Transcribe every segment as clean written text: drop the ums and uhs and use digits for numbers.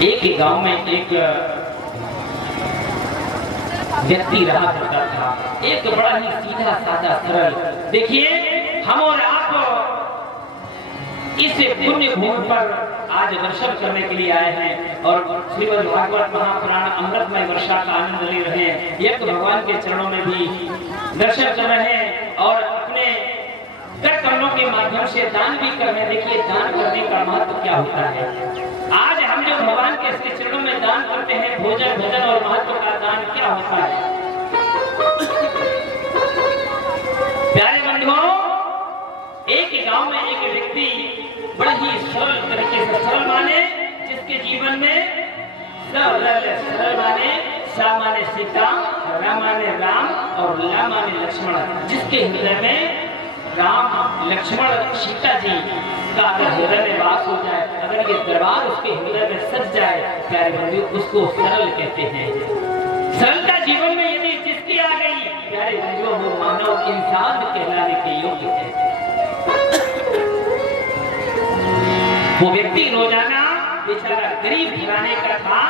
एक ही गांव में एक व्यक्ति रहा करता था, एक बड़ा ही सीधा साधा सरल। देखिए, हम और आप इस पुण्य भूमि पर आज दर्शन करने के लिए आए हैं और श्रीमद् भागवत महापुराण अमृतमय वर्षा का आनंद ले रहे हैं। एक भगवान के चरणों में भी दर्शन कर रहे हैं और अपने कर्मों के माध्यम से दान भी कर रहे हैं। देखिए, दान करने का महत्व क्या होता है। आज हम जो भगवान के श्री चरणों में दान करते हैं, भोजन भजन और महत्व का दान क्या होता है। प्यारे बंधुओं, एक गांव में एक व्यक्ति बड़े ही सरल तरीके से, सरल माने जिसके जीवन में सरल माने सा माने सीता, राम माने राम और ला माने लक्ष्मण, जिसके हृदय में राम लक्ष्मण सीता जी का अगर हृदय में वास हो जाए, अगर ये दरबार उसके हृदय में सज जाए, प्यारे बंधु, उसको सरल कहते हैं। सरलता जीवन में यदि जिसकी आ गई, प्यारे बंधु, वो मानव इंसान कहलाने के योग्य है। वो व्यक्ति रोजाना बेचारा गरीब घराने का था,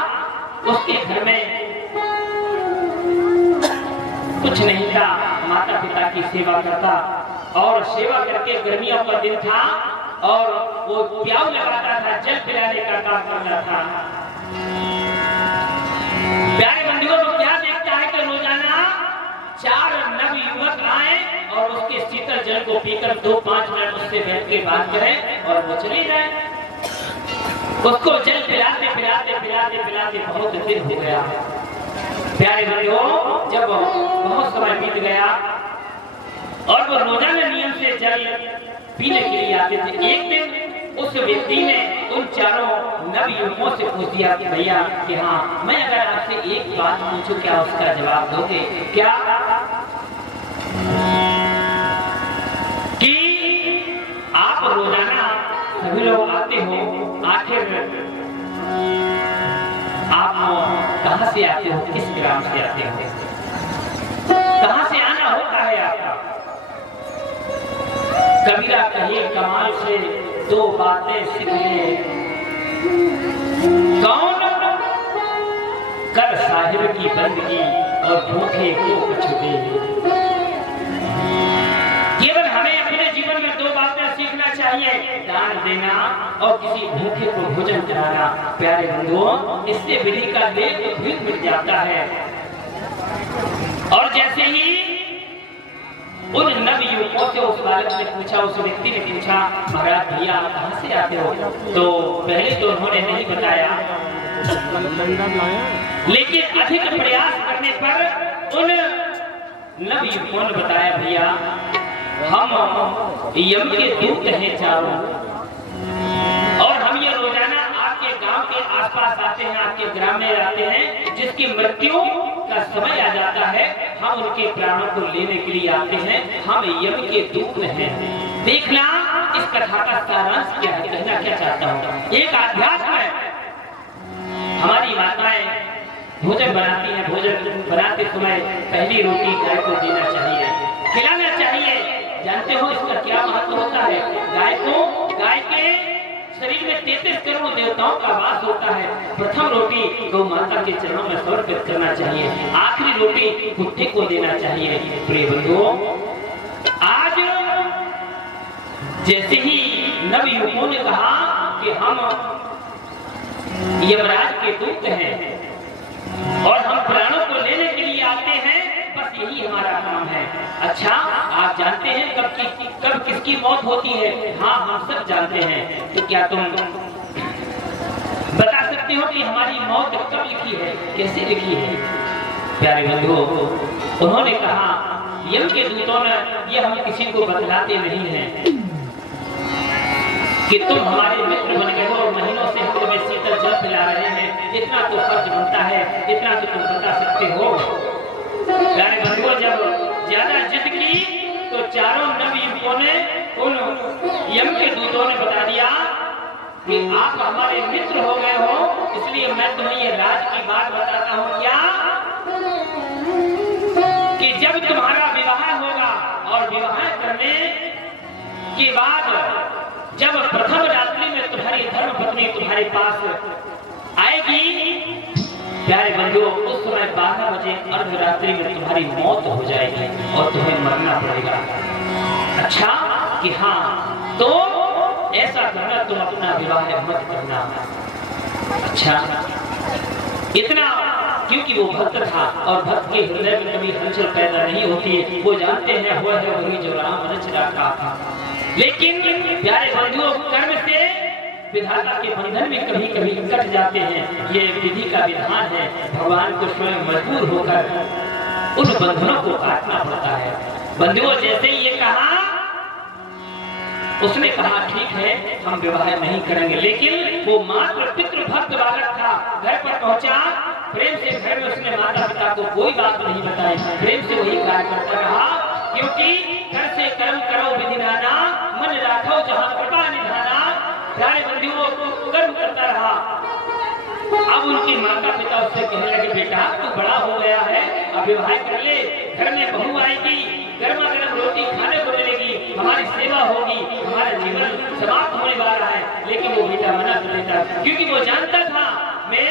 उसके घर में कुछ नहीं था, माता पिता की सेवा करता और सेवा करके, गर्मियों का दिन था और वो प्याऊ लगाता था, जल पिलाने का काम करता था। प्यारे बंधुओं, तो क्या देखता है कि रोजाना 4 नव युवक आए और उसके शीतल जल को पीकर 2-5 मिनट उससे बैठ के बात करें और वो चले जाए। उसको जल पिलाते पिलाते पिलाते पिलाते बहुत दिन हो गया। प्यारे बंधुओं, जब बहुत समय बीत गया और वो रोजाना नियम से जल पीने के लिए आते थे, एक दिन उस व्यक्ति ने उन 4 नव युवकों से पूछ दिया कि भैया, कि हाँ, मैं अगर आपसे एक बात पूछूं, क्या उसका जवाब दोगे? क्या? कि आप रोजाना सभी लोग आते हो, आखिर आप कहां से आते हो, किस ग्राम से आते हो, कहां से आना होता है आपका? कबीरा कहे कमाल से 2 बातें सीख ले, कौन कर साहिब की बंदगी और भूखे को कुछ दे। केवल हमें अपने जीवन में 2 बातें सीखना चाहिए, दान देना और किसी भूखे को भोजन कराना। प्यारे बंधुओं, इससे विधि का लेख भी मिट जाता है। और जैसे ही उन नव युवकों से उस बालक ने पूछा, उस व्यक्ति ने पूछा, महाराज भैया आप कहां से आते हो? तो पहले तो उन्होंने नहीं बताया, लेकिन अधिक प्रयास करने पर उन नव युवकों ने बताया, भैया हम यम के दूत हैं 4 और हम ये रोजाना आपके गांव के आसपास आते हैं, आपके ग्राम में आते हैं, जिसकी मृत्यु का समय आ जाता है, हम उनके प्राणों को लेने के लिए आते हैं, हम यम के दूत हैं। देखना इस कथा का सारांश क्या है, कहना क्या चाहता हूँ। एक अध्यात्म है, हमारी माताएं भोजन बनाती हैं, भोजन बनाते समय पहली रोटी गाय को देना चाहिए, खिलाना चाहिए। जानते हो इसका क्या महत्व होता है? गाय के शरीर में 33 करोड़ देवताओं का वास होता है। प्रथम रोटी गौ माता के चरणों में समर्पित करना चाहिए, आखिरी रोटी कुत्ते को देना चाहिए। प्रिय बंधुओं, आज जैसे ही नव युवकों ने कहा कि हम यमराज के दूत हैं और हम प्राणों को लेने के लिए आते हैं, बस यही हमारा काम है। अच्छा, आप जानते हैं कब किसकी मौत होती है? हाँ, हम सब जानते हैं। तो क्या तुम बता सकते हो कि हमारी मौत कब लिखी है, कैसे लिखी है? प्यारे बंधुओं, उन्होंने कहा, यम के दूतों ने ये हम किसी को बतलाते नहीं हैं कि तुम हमारे मित्र बन गए हो और महीनों से हम तुम्हें शीतल जल पिला रहे हैं। इतना तो फर्ज बनता है, इतना तो तुम बता सकते हो। प्यारे बंधुओं, जब ज्यादा जिद की तो 4 नव युवकों ने उन यम के दूतों ने बता दिया कि आप हमारे मित्र हो गए हो, इसलिए मैं तुम्हें ये राज की बात बताता हूँ। क्या? कि जब तुम्हारा विवाह होगा और विवाह करने के बाद जब प्रथम रात्रि में तुम्हारी धर्मपत्नी तुम्हारे पास आएगी। प्यारे बंधुओं, उस समय 12 बजे अर्धरात्रि में तुम्हारी मौत हो जाएगी और तुम्हें मरना पड़ेगा। अच्छा कि हाँ, तो ऐसा करना, तुम अपना विवाह मत करना। अच्छा, इतना क्योंकि वो भक्त था और भक्त के हृदय में कभी हलचल पैदा नहीं होती है। वो जानते हैं हुआ है वही जो राम रच रखा था। लेकिन प्यारे बंधुओं, कर्म से विधाता के बंधन में कभी कभी कट जाते हैं। ये विधि का विधान है। भगवान को स्वयं मजबूर होकर उन बंधनों को काटना पड़ता है। बंधुओं, जैसे ये कहा, उसने कहा ठीक है हम विवाह नहीं करेंगे, लेकिन वो मात्र पितृ भक्त बालक था। घर पर पहुंचा, प्रेम से घर में उसने माता पिता को कोई बात नहीं बताई, प्रेम से वही कार्य करता रहा। क्योंकि घर से कर्म करो विधि नाना, मन राखो जहाँ कृपा निधाना। प्यारे बंधुओं, कर्म करता रहा। अब उनके माता पिता उससे कहने लगे, बेटा तू बड़ा हो गया है, अब विवाह कर ले, घर में बहू आएगी, गर्मा गर्म रोटी खाने को मिलेगी, हमारी सेवा होगी, हमारा जीवन समाप्त होने वाला है। लेकिन वो बेटा मना कर देता, क्योंकि वो जानता था मैं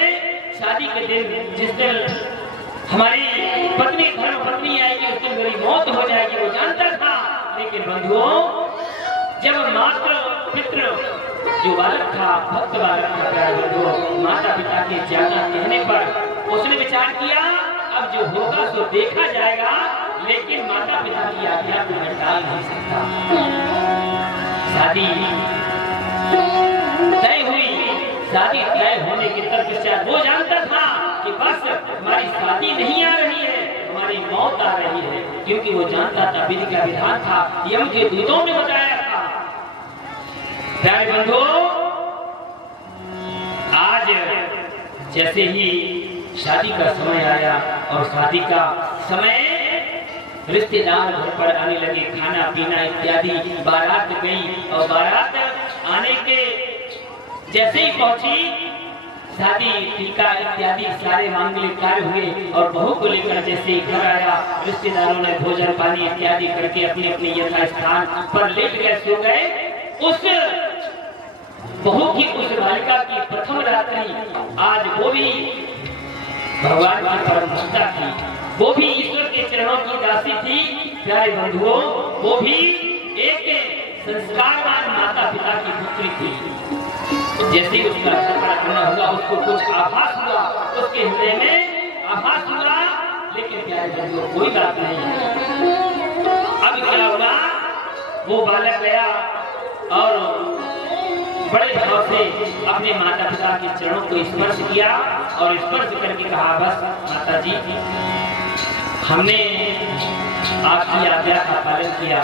शादी के दिन, जिस दिन हमारी पत्नी धर्म पत्नी आएगी, उस दिन मेरी मौत हो जाएगी, वो जानता था। लेकिन बंधुओं, जब मात्र पितृ जो बालक था, भक्त बालक था, प्यारे बंधुओं, माता पिता के ज्यादा कहने पर उसने विचार किया अब जो होगा सो देखा जाएगा, लेकिन माता पिता की आज्ञा को मैं टाल नहीं सकता। शादी तय हुई। शादी तय होने के तत्पश्चात वो जानता था कि बस हमारी शादी नहीं आ रही है, हमारी मौत आ रही है। क्योंकि वो जानता था, विधि का विधान था, यम के दूतों ने बताया था। प्यारे बंधुओं, आज जैसे ही शादी का समय आया और शादी का समय, रिश्तेदार घर पर आने लगे, खाना पीना इत्यादि, बारात गई और बारात आने के जैसे ही पहुंची, शादी टीका इत्यादि सारे मांगलिक कार्य हुए और बहू को लेकर जैसे ही घर आया, रिश्तेदारों ने भोजन पानी इत्यादि करके अपने अपने यथा स्थान पर लेट गए, सो गए। उस बहू की, उस बालिका की प्रथम रात्रि, आज वो भी भगवान की परम भक्ता थी, वो भी ईश्वर के चरणों की दासी थी। प्यारे बंधुओं, वो भी एक संस्कारवान माता पिता की पुत्री थी। जैसे उसका सफर करना हुआ, उसको कुछ आभास हुआ, उसके हृदय में आभास हुआ, लेकिन प्यारे बंधुओं कोई बात नहीं। अब क्या हुआ, वो बालक गया और बड़े भाव से अपने माता पिता के चरणों को स्पर्श किया और स्पर्श करके कहा, बस माता जी, हमने आपकी आज्ञा का पालन किया,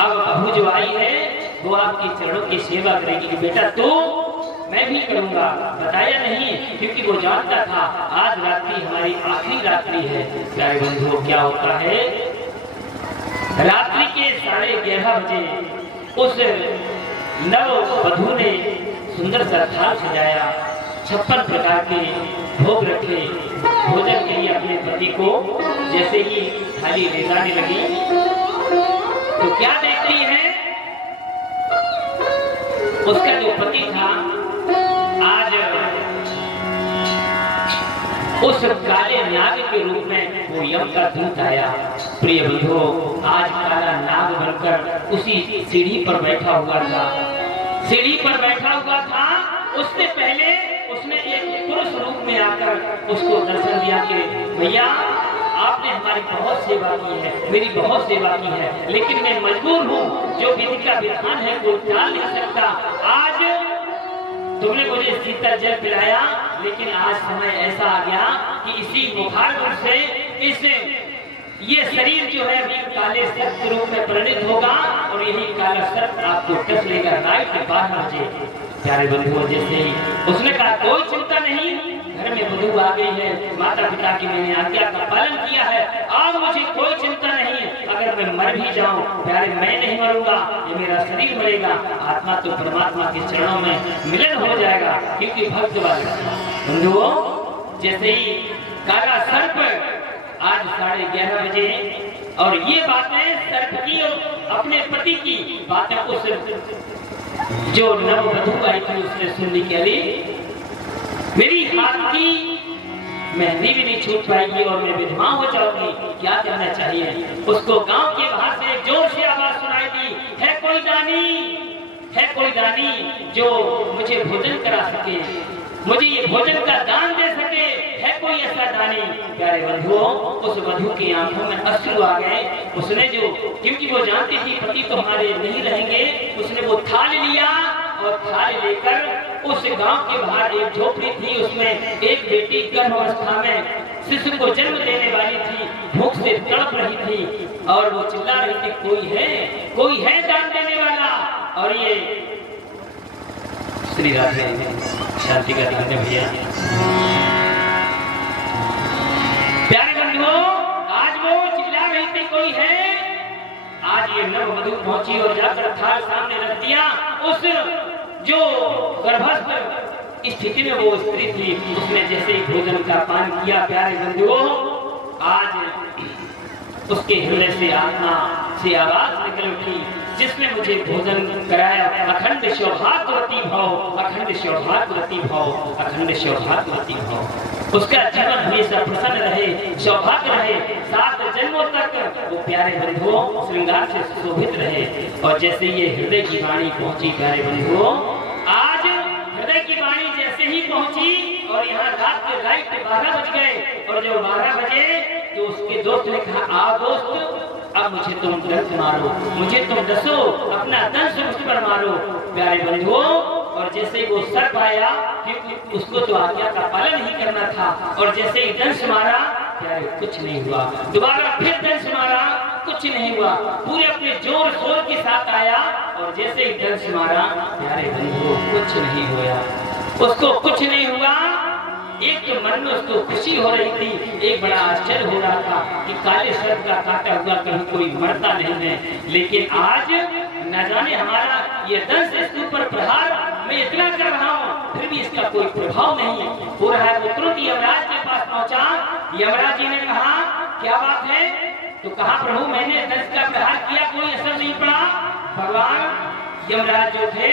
अब बहू जो आई है वो आपके चरणों की सेवा करेगी। बेटा तो मैं भी करूंगा, बताया नहीं, क्योंकि वो जानता था आज रात्रि हमारी आखिरी रात्रि है। प्यारे बंधुओं, क्या होता है, रात्रि के 11:30 बजे उस नव वधू ने सुंदर सा थाल सजाया, 56 प्रकार के भोग रखे, भोजन के लिए अपने पति को जैसे ही थाली ले जाने लगी, तो क्या देखती है, उसका जो पति था आज उस काले नाग के रूप में वो यम का दूत आया। प्रिय बंधुओं, आज काला नाग बनकर उसी सीढ़ी पर बैठा हुआ था, सीढ़ी पर बैठा हुआ था। उससे पहले उसने एक पुरुष रूप में आकर उसको दर्शन दिया कि भैया आपने हमारी बहुत सेवा की है, मेरी बहुत सेवा की है, लेकिन मैं मजबूर हूँ, जो विधि का विधान है कोई टाल नहीं सकता। आज तुमने मुझे शीतल जल पिलाया, लेकिन आज समय ऐसा आ गया कि इसी बुखार से ये शरीर जो है अभी काले सर्प के रूप में परिणित होगा और यही काला सर्प आपको टच लेगा रात 12 बजे। प्यारे बंधुओं, जैसे ही उसने कहा कोई चिंता नहीं, घर में वधू आ गई है, माता पिता की मैंने आज्ञा का पालन किया है, अब मुझे कोई चिंता नहीं है। अगर मैं मर भी जाऊं, प्यारे मैं नहीं मरूंगा, ये मेरा शरीर मरेगा, आत्मा तो परमात्मा के चरणों में मिलन हो जाएगा, क्योंकि भक्त वाले। बंधुओं, जैसे ही काला सर्प आज 11:30 बजे, और ये बातें सर्प की और अपने पति की बातें उस जो नव वधू आई थी उसने सुनने के लिए हाथ की मेहंदी भी नहीं छूट पाएगी और मैं विधवा हो जाऊंगी, क्या करना चाहिए? उसको गांव के बाहर से एक जोर से आवाज सुनाई दी, है कोई दानी जो मुझे भोजन करा सके, मुझे ये भोजन का दान दे सके, है कोई ऐसा दानी? प्यारे बंधुओं, उस वधू की आंखों में अश्रु आ गए। उसने जो, क्योंकि वो जानती थी पति तो हमारे नहीं रहेंगे, उसने वो थाल लिया और थाल लेकर उस गांव के बाहर एक झोपड़ी थी, उसमें एक बेटी गर्भावस्था में शिशु को जन्म देने वाली थी, भूख से तड़प रही थी और वो चिल्ला रही थी, कोई है दान देने वाला? और ये श्री राधे शांति का दान भैया। प्यारे बंधुओं, आज वो चिल्ला रही थी कोई है, आज ये नववधू पहुंची और जाकर थाल सामने रख दिया। उस जो गर्भस्थ स्थिति में वो स्त्री थी, उसने जैसे ही भोजन का पान किया, प्यारे बंधुओं, आज उसके हृदय से आत्मा से आवाज निकल उठी, जिसने मुझे भोजन कराया, अखंड सौभाग्यवती भव, अखंड सौभाग्यवती भव, अखंड सौभाग्यवती भव। उसका जीवन हमेशा प्रसन्न रहे, सौभाग्य रहे, 7 जन्मों तक वो प्यारे बंधुओं श्रृंगार से सुशोभित रहे। और जैसे ये हृदय की वाणी पहुंची, प्यारे बंधुओं, आज हृदय की वाणी जैसे ही पहुंची और यहाँ रात के लाइट 12 बज गए और जब 12 बजे तो उसके दोस्त ने कहा, आ दोस्त, अब मुझे तुम दंश मारो, मुझे तुम दसो, अपना दंश मुझ पर मारो। प्यारे बंधुओं, और जैसे ही वो सर पाया, क्योंकि उसको तो आज्ञा का पालन ही करना था, और जैसे ही दंश मारा, प्यारे कुछ नहीं हुआ। दोबारा फिर दंश मारा, कुछ नहीं हुआ। पूरे अपने जोर शोर के साथ आया और जैसे ही दंश मारा, प्यारे बंधुओं, कुछ नहीं हुआ, उसको कुछ नहीं हुआ। एक तो मन में उसको खुशी हो रही थी, एक बड़ा आश्चर्य हो रहा था कि काले सर्प का काटा हुआ कहीं कोई मरता नहीं है। लेकिन आज न जाने हमारा ये दंश इसके ऊपर प्रहार मैं इतना कर रहा हूँ, फिर भी इसका कोई प्रभाव नहीं हो रहा है। वो तुरंत यमराज के पास पहुंचा। यमराज जी ने कहा, क्या बात है? तो कहा, प्रभु मैंने दंश का प्रहार किया, कोई असर नहीं पड़ा। भगवान यमराज जो थे,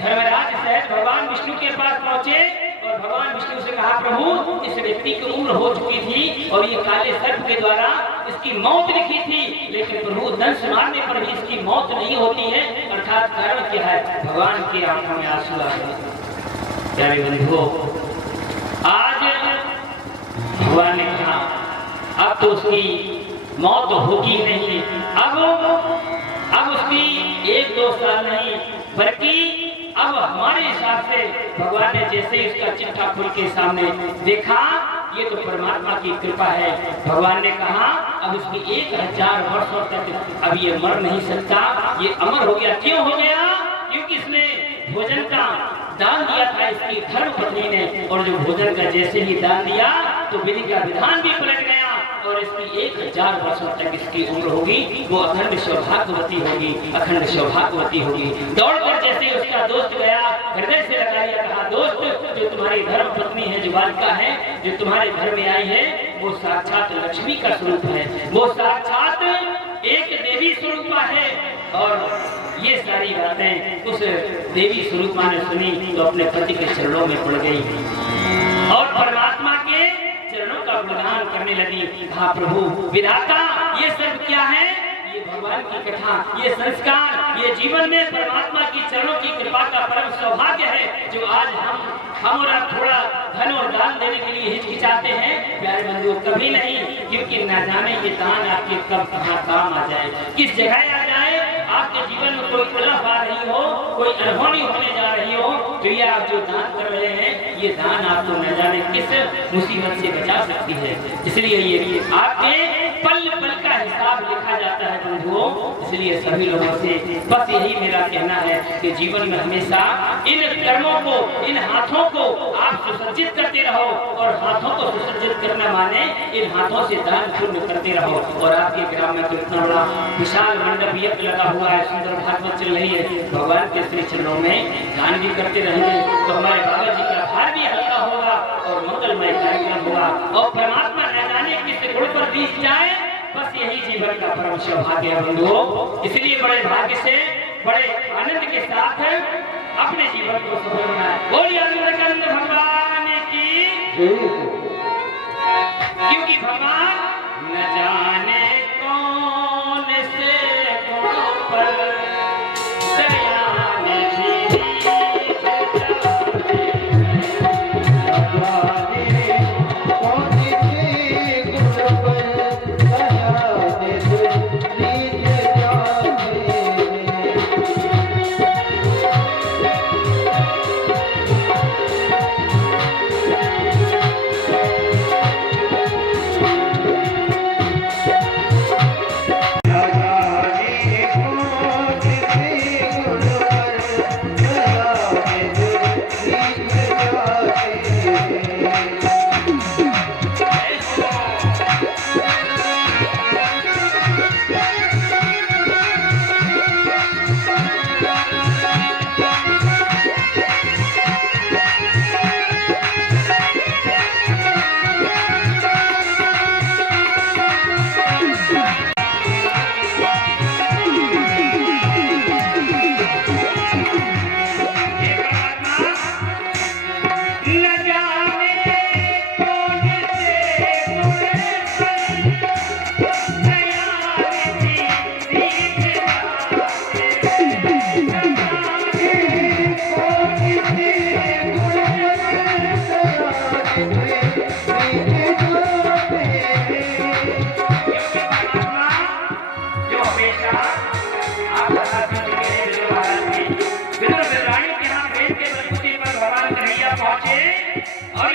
धर्मराज सहित भगवान विष्णु के पास पहुंचे और भगवान विष्णु से कहा, प्रभु इस व्यक्ति की उम्र हो चुकी थी और ये काले सर्प के द्वारा इसकी मौत लिखी थी, लेकिन प्रभु दंश मारने पर भी इसकी मौत नहीं होती है, अर्थात कारण क्या है? भगवान की आंखों में आंसू आ गए। प्यारे बंधुओं, आज भगवान ने कहा, अब तो उसकी मौत होगी नहीं, अब उसकी 1-2 साल नहीं, बल्कि अब हमारे हिसाब से भगवान ने जैसे ही उसका चिट्ठा खोल के सामने देखा, ये तो परमात्मा की कृपा है। भगवान ने कहा, अब उसकी 1000 वर्षों तक अब ये मर नहीं सकता, ये अमर हो गया। क्यों हो गया? क्योंकि इसने भोजन का दान दिया था इसकी धर्म पत्नी ने, और जो भोजन का जैसे ही दान दिया तो विधि का विधान भी पलट गया और इसकी 1000 वर्षों तक इसकी उम्र होगी, वो अखंड सौभाग्यवती होगी, अखंड सौभाग्यवती होगी। दौड़कर जैसे उसका दोस्त गया, हृदय से लगा लिया, कहा, दोस्त जो तुम्हारी धर्म पत्नी है, जो बालिका है, जो तुम्हारे घर में आई है, वो साक्षात लक्ष्मी का स्वरूप है, वो साक्षात एक देवी स्वरूपा है। और ये सारी बातें उस देवी स्वरूपा ने सुनी तो अपने पति के चरणों में पड़ गई और परमात्मा के चरणों का गुणगान करने लगी। कहा, प्रभु विधाता, ये सब क्या है? ये भगवान की कथा, ये संस्कार, ये जीवन में परमात्मा की चरणों की कृपा का परम सौभाग्य है, जो आज हम और आप थोड़ा धन और दान देने के लिए हिचकिचाते हैं। प्यारे बंधुओं, कभी नहीं, क्योंकि न जाने ये दान आपके कब कहाँ काम आ जाए, किस जगह आ जाए। आपके जीवन में कोई तकलीफ आ रही हो, कोई अनहोनी होने जा रही हो, तो ये आप जो दान कर रहे हैं, ये दान आपको न जाने किस मुसीबत से बचा सकती है। इसलिए ये आपके पल पल का हिसाब लिखा जाता है बंधुओं। इसलिए सभी लोगों से बस यही मेरा कहना है कि जीवन में हमेशा इन कर्मों को, इन हाथों को आप सुसज्जित करते रहो, और हाथों को सुसज्जित करना माने इन हाथों से दान पुण्य करते रहो। और आपके ग्राम में कितना बड़ा विशाल मंडप यज्ञ लगा हुआ है, सुंदर भागवत चल रही है, भगवान के श्री चरणों में दान भी करते रहेंगे तो हमारे बाबा जी का भार भी हल्का होगा और मंगलमय कार्यक्रम होगा और परमात्मा न जाने किस गुण पर बीत जाए। बस यही जीवन का परम सौभाग्य है बंधुओं। इसलिए बड़े भाग्य से, बड़े आनंद के साथ अपने जीवन को सफल बनाए। बोलिए भगवान की क्योंकि भगवान न जाने कौन से गुणों पर दया निधि और